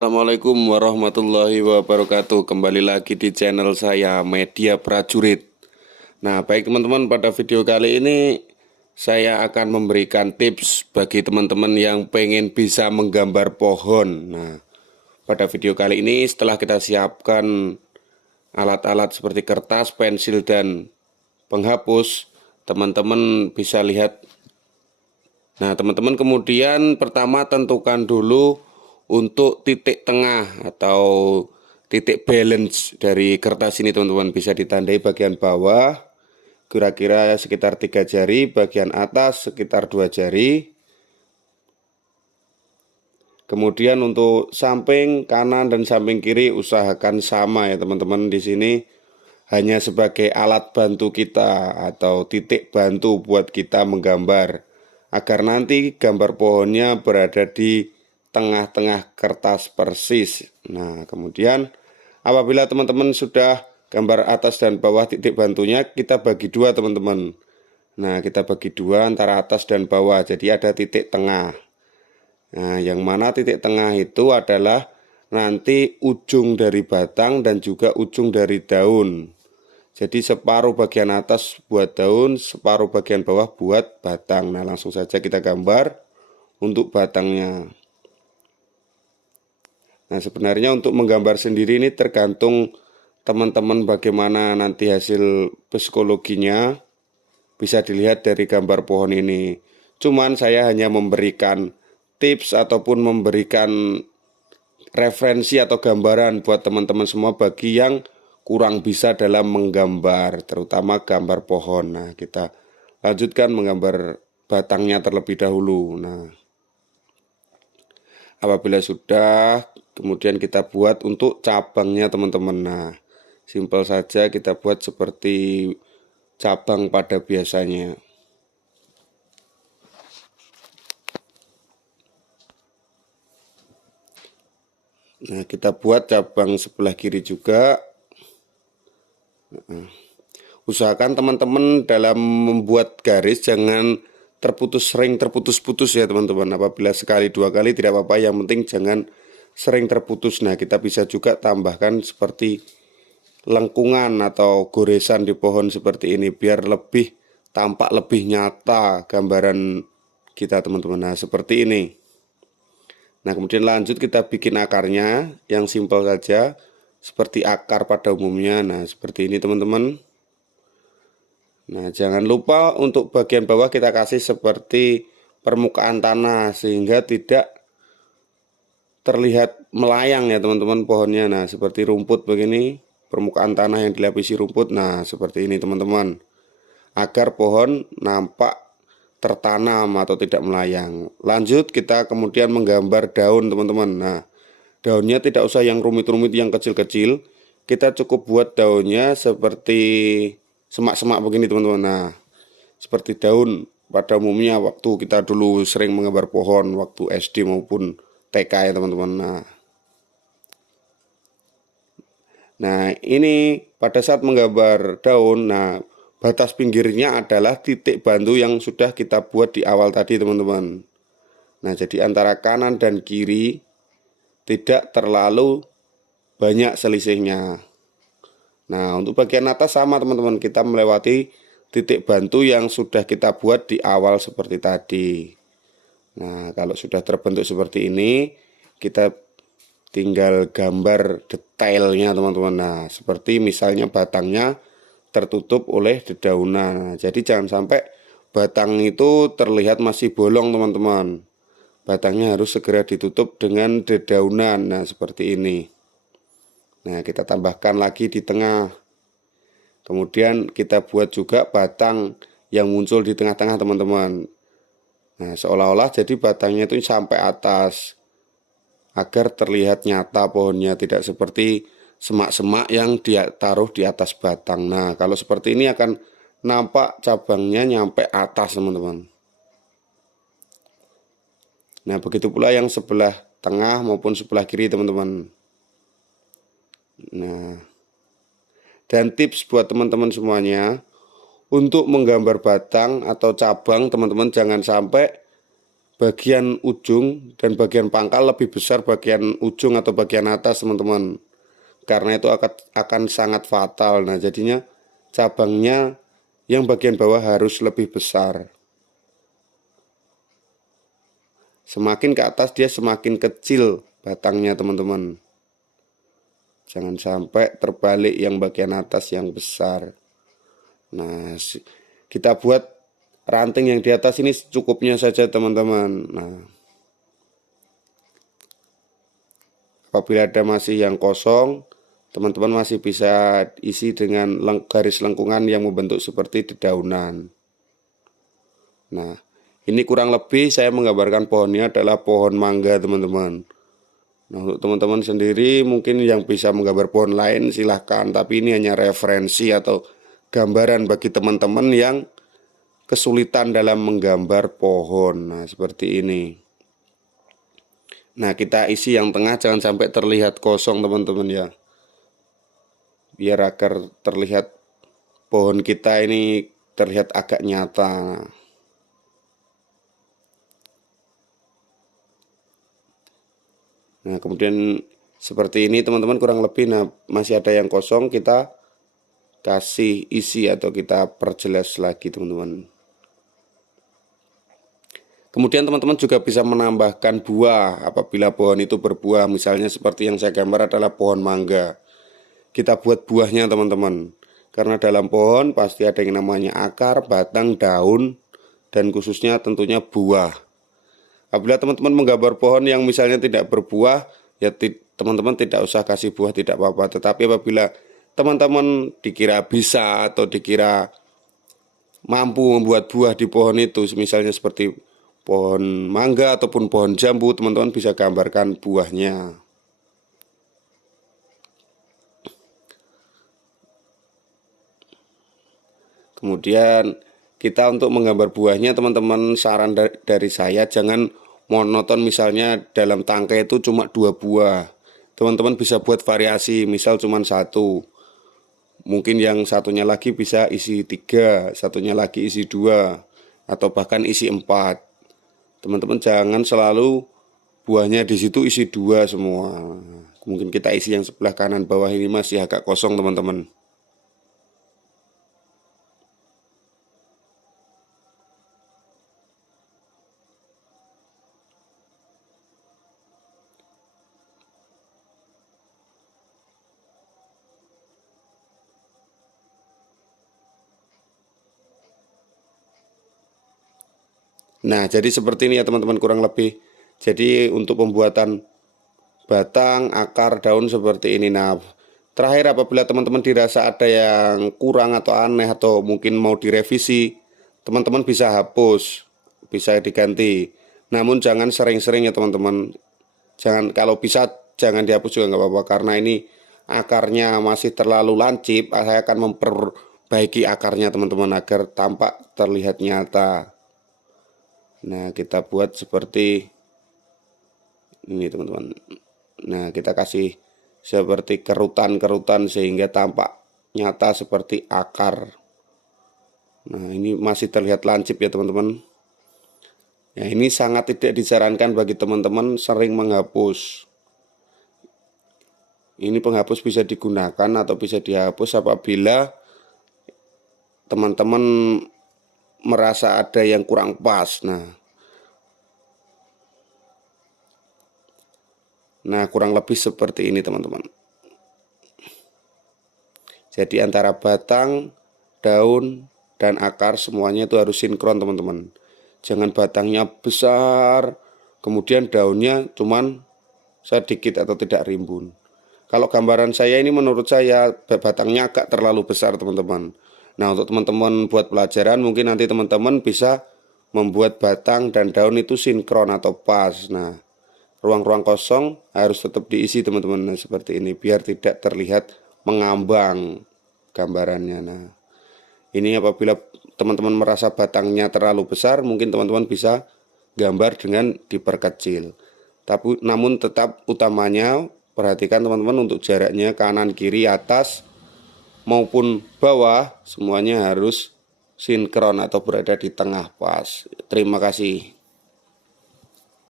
Assalamualaikum warahmatullahi wabarakatuh. Kembali lagi di channel saya Media Prajurit. Nah, baik teman-teman, pada video kali ini saya akan memberikan tips bagi teman-teman yang pengen bisa menggambar pohon. Nah, pada video kali ini setelah kita siapkan alat-alat seperti kertas, pensil, dan penghapus, teman-teman bisa lihat. Nah, teman-teman kemudian pertama tentukan dulu untuk titik tengah atau titik balance dari kertas ini, teman-teman. Bisa ditandai bagian bawah kira-kira sekitar 3 jari, bagian atas sekitar 2 jari. Kemudian untuk samping kanan dan samping kiri usahakan sama ya, teman-teman. Di sini hanya sebagai alat bantu kita atau titik bantu buat kita menggambar, agar nanti gambar pohonnya berada di tengah-tengah kertas persis. Nah, kemudian apabila teman-teman sudah gambar atas dan bawah titik bantunya, kita bagi dua, teman-teman. Nah, kita bagi dua antara atas dan bawah, jadi ada titik tengah. Nah, yang mana titik tengah itu adalah nanti ujung dari batang dan juga ujung dari daun. Jadi separuh bagian atas buat daun, separuh bagian bawah buat batang. Nah, langsung saja kita gambar untuk batangnya. Nah, sebenarnya untuk menggambar sendiri ini tergantung teman-teman bagaimana nanti hasil psikologinya, bisa dilihat dari gambar pohon ini. Cuman saya hanya memberikan tips ataupun memberikan referensi atau gambaran buat teman-teman semua bagi yang kurang bisa dalam menggambar, terutama gambar pohon. Nah, kita lanjutkan menggambar batangnya terlebih dahulu. Nah, apabila sudah, kemudian kita buat untuk cabangnya, teman-teman. Nah, simpel saja kita buat seperti cabang pada biasanya. Nah, kita buat cabang sebelah kiri juga. Usahakan teman-teman dalam membuat garis jangan sering terputus-putus ya, teman-teman. Apabila sekali dua kali tidak apa-apa, yang penting jangan sering terputus. Nah, kita bisa juga tambahkan seperti lengkungan atau goresan di pohon seperti ini biar lebih tampak lebih nyata gambaran kita, teman-teman. Nah, seperti ini. Nah, kemudian lanjut kita bikin akarnya yang simpel saja seperti akar pada umumnya. Nah, seperti ini, teman-teman. Nah, jangan lupa untuk bagian bawah kita kasih seperti permukaan tanah sehingga tidak terlihat melayang ya, teman-teman, pohonnya. Nah, seperti rumput begini, permukaan tanah yang dilapisi rumput. Nah, seperti ini, teman-teman, agar pohon nampak tertanam atau tidak melayang. Lanjut kita kemudian menggambar daun, teman-teman. Nah, daunnya tidak usah yang rumit-rumit, yang kecil-kecil. Kita cukup buat daunnya seperti semak-semak begini, teman-teman. Nah, seperti daun pada umumnya waktu kita dulu sering menggambar pohon waktu SD maupun TK ya, teman-teman. Nah, ini pada saat menggambar daun, nah batas pinggirnya adalah titik bantu yang sudah kita buat di awal tadi, teman-teman. Nah, jadi antara kanan dan kiri tidak terlalu banyak selisihnya. Nah, untuk bagian atas sama, teman-teman, kita melewati titik bantu yang sudah kita buat di awal seperti tadi. Nah, kalau sudah terbentuk seperti ini, kita tinggal gambar detailnya, teman-teman. Nah, seperti misalnya batangnya tertutup oleh dedaunan. Nah, jadi jangan sampai batang itu terlihat masih bolong, teman-teman. Batangnya harus segera ditutup dengan dedaunan. Nah, seperti ini. Nah, kita tambahkan lagi di tengah. Kemudian kita buat juga batang yang muncul di tengah-tengah, teman-teman. Nah, seolah-olah jadi batangnya itu sampai atas, agar terlihat nyata pohonnya, tidak seperti semak-semak yang dia taruh di atas batang. Nah, kalau seperti ini akan nampak cabangnya nyampe atas, teman-teman. Nah, begitu pula yang sebelah tengah maupun sebelah kiri, teman-teman. Nah, dan tips buat teman-teman semuanya, untuk menggambar batang atau cabang, teman-teman jangan sampai bagian ujung dan bagian pangkal lebih besar bagian ujung atau bagian atas teman-teman, karena itu akan sangat fatal. Nah jadinya cabangnya yang bagian bawah harus lebih besar. Semakin ke atas dia semakin kecil batangnya teman-teman. Jangan sampai terbalik yang bagian atas yang besar. Nah kita buat ranting yang di atas ini cukupnya saja teman-teman. Nah apabila ada masih yang kosong, teman-teman masih bisa isi dengan garis lengkungan yang membentuk seperti dedaunan. Nah ini kurang lebih saya menggambarkan pohonnya adalah pohon mangga teman-teman. Nah untuk teman-teman sendiri mungkin yang bisa menggambar pohon lain silahkan, tapi ini hanya referensi atau gambaran bagi teman-teman yang kesulitan dalam menggambar pohon. Nah seperti ini. Nah kita isi yang tengah jangan sampai terlihat kosong teman-teman ya, biar agar terlihat pohon kita ini terlihat agak nyata. Nah kemudian seperti ini teman-teman kurang lebih. Nah masih ada yang kosong, kita kasih isi atau kita perjelas lagi teman-teman. Kemudian teman-teman juga bisa menambahkan buah apabila pohon itu berbuah. Misalnya seperti yang saya gambar adalah pohon mangga. Kita buat buahnya teman-teman. Karena dalam pohon pasti ada yang namanya akar, batang, daun, dan khususnya tentunya buah. Apabila teman-teman menggambar pohon yang misalnya tidak berbuah, ya teman-teman tidak usah kasih buah, tidak apa-apa. Tetapi apabila teman-teman dikira bisa atau dikira mampu membuat buah di pohon itu, misalnya seperti pohon mangga ataupun pohon jambu, teman-teman bisa gambarkan buahnya. Kemudian kita untuk menggambar buahnya teman-teman, saran dari saya jangan monoton, misalnya dalam tangkai itu cuma 2 buah. Teman-teman bisa buat variasi, misal cuma 1. Mungkin yang satunya lagi bisa isi 3, satunya lagi isi 2, atau bahkan isi 4. Teman-teman jangan selalu buahnya di situ isi 2 semua. Mungkin kita isi yang sebelah kanan bawah ini masih agak kosong teman-teman. Nah jadi seperti ini ya teman-teman kurang lebih. Jadi untuk pembuatan batang, akar, daun seperti ini. Nah terakhir apabila teman-teman dirasa ada yang kurang atau aneh atau mungkin mau direvisi, teman-teman bisa hapus, bisa diganti. Namun jangan sering-sering ya teman-teman. Jangan, kalau bisa jangan dihapus juga nggak apa-apa, karena ini akarnya masih terlalu lancip. Saya akan memperbaiki akarnya teman-teman agar tampak terlihat nyata. Nah kita buat seperti ini teman-teman. Nah kita kasih seperti kerutan-kerutan sehingga tampak nyata seperti akar. Nah ini masih terlihat lancip ya teman-teman. Ya ini sangat tidak disarankan bagi teman-teman sering menghapus. Ini penghapus bisa digunakan atau bisa dihapus apabila teman-teman merasa ada yang kurang pas. Nah kurang lebih seperti ini teman-teman. Jadi antara batang, daun, dan akar semuanya itu harus sinkron teman-teman. Jangan batangnya besar, kemudian daunnya cuman sedikit atau tidak rimbun. Kalau gambaran saya ini menurut saya batangnya agak terlalu besar teman-teman. Nah untuk teman-teman buat pelajaran mungkin nanti teman-teman bisa membuat batang dan daun itu sinkron atau pas. Nah ruang-ruang kosong harus tetap diisi teman-teman. Nah seperti ini biar tidak terlihat mengambang gambarannya. Nah ini apabila teman-teman merasa batangnya terlalu besar, mungkin teman-teman bisa gambar dengan diperkecil. Tapi namun tetap utamanya perhatikan teman-teman untuk jaraknya kanan, kiri, atas maupun bawah semuanya harus sinkron atau berada di tengah pas. Terima kasih.